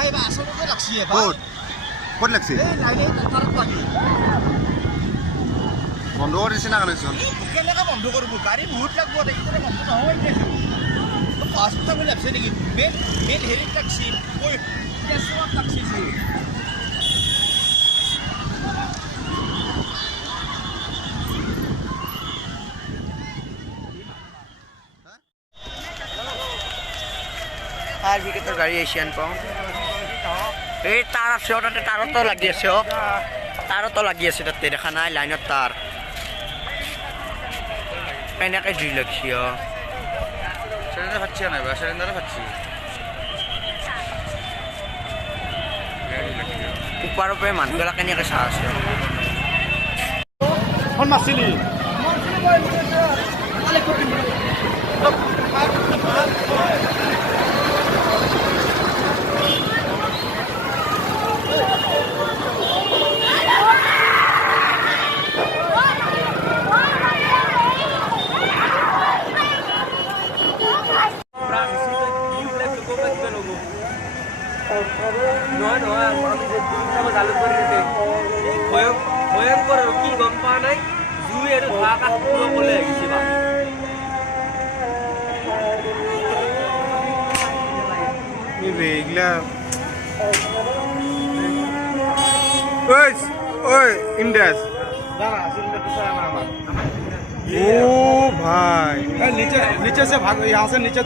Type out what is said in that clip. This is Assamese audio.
ক'ত ক'ত লাগছে বন্ধ কৰি দিছে না কানেকশ্যন কেনেকৈ বন্ধ কৰিব গাড়ী বহুত লাগব এইটো বন্ধ নহয় দেখোন হস্পিটেল লাগছে নেকি মেইন হেৰিত লাগছি কৈ কেছুৱাত লাগছি আৰ বিকেটৰ গাড়ী এছিয়ান পাওঁ এই তার আছে তাতে তারতো লাগি আছে তারতো লাগি আছে তাতে দেখা নাই লাইনত তার এনেকে জুই লাগছি সিলিন্ডার পাচ্ছি না বা সিলিন্ডারে পাচ্ছি উপৰৰ পৰা মানুহবিলাক কেনেকৈ চাহ আছে ফোন মাৰছিলি নহয় আমি জালুক কৰি ভয়ংকৰ আৰু কি গম পোৱা নাই জুই আৰু ধোঁৱা কাঠ ক'লে আহিছে বা এইগিলা ওই ইন্দাস ओ भाई नीचे से भाग यहाँ से नीचे